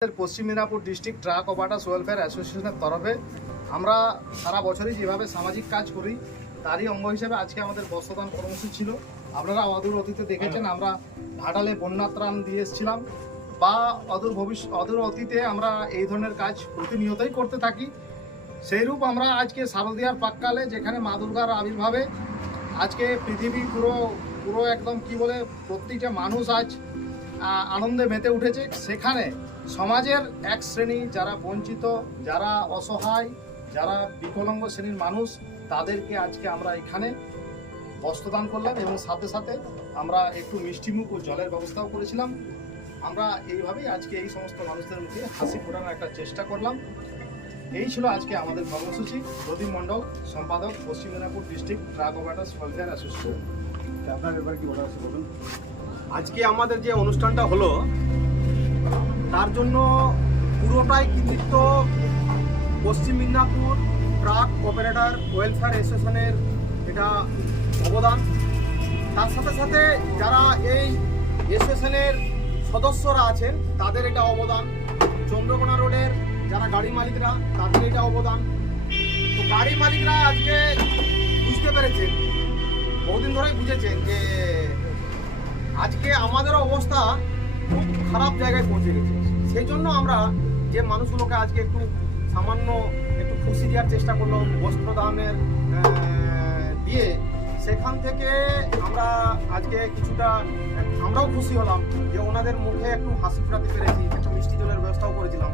আমাদের Paschim Medinipur district truck operators welfare অ্যাসোসিয়েশনের তরফে আমরা সারা বছরই যেভাবে সামাজিক কাজ করি তারই অঙ্গ হিসেবে আজকে আমাদের বস্ত্রদান কর্মসূচি ছিল। আপনারা অদূর অতীতে দেখেছেন আমরা ঘাটালে বন্যা ত্রাণ দিয়ে এসেছিলাম বা অদূর ভবিষ্যৎ অদূর অতীতে আমরা এই ধরনের কাজ প্রতিনিয়তই করতে থাকি। সেইরূপ আমরা আজকে শারদীয়ার পাককালে যেখানে মা দুর্গার আবির্ভাবে আজকে পৃথিবী পুরো পুরো একদম কি বলে প্রত্যেকটা মানুষ আজ আনন্দে মেতে উঠেছে। সেখানে সমাজের এক শ্রেণি যারা বঞ্চিত, যারা অসহায়, যারা বিকলাঙ্গ শ্রেণির মানুষ, তাদেরকে আজকে আমরা এখানে বস্ত্রদান করলাম এবং সাথে সাথে আমরা একটু মিষ্টিমুখ ও জলের ব্যবস্থাও করেছিলাম। আমরা এইভাবেই আজকে এই সমস্ত মানুষদের মুখে হাসি ফোটানোর একটা চেষ্টা করলাম। এই ছিল আজকে আমাদের কর্মসূচি। প্রদীপ মণ্ডল, সম্পাদক, Paschim Medinipur district truck operators welfare association. আপনার ব্যাপারে কি বলার আছে বলুন? আজকে আমাদের যে অনুষ্ঠানটা হলো, তার জন্য পুরোটাই কৃতিত্ব পশ্চিম মিদনাপুর ট্রাক অপারেটর ওয়েলফেয়ার অ্যাসোসিয়েশনের এটা অবদান। তার সাথে সাথে যারা এই অ্যাসোসিয়েশনের সদস্যরা আছেন, তাদের এটা অবদান। চন্দ্রকোনা রোডের যারা গাড়ি মালিকরা, তাদের এটা অবদান। তো গাড়ি মালিকরা আজকে বুঝতে পেরেছেন, বহুদিন ধরেই বুঝেছেন যে আজকে আমাদের অবস্থা খুব খারাপ জায়গায় পৌঁছে গেছে। সেই জন্য আমরা যে মানুষগুলোকে আজকে একটু সামান্য একটু খুশি দেওয়ার চেষ্টা করলাম বস্ত্রদানের আহ, দিয়ে সেখান থেকে আমরা আজকে কিছুটা আমরাও খুশি হলাম যে ওনাদের মুখে একটু হাসি ফোটাতে পেরেছি একটু মিষ্টি জলের ব্যবস্থাও করেছিলাম।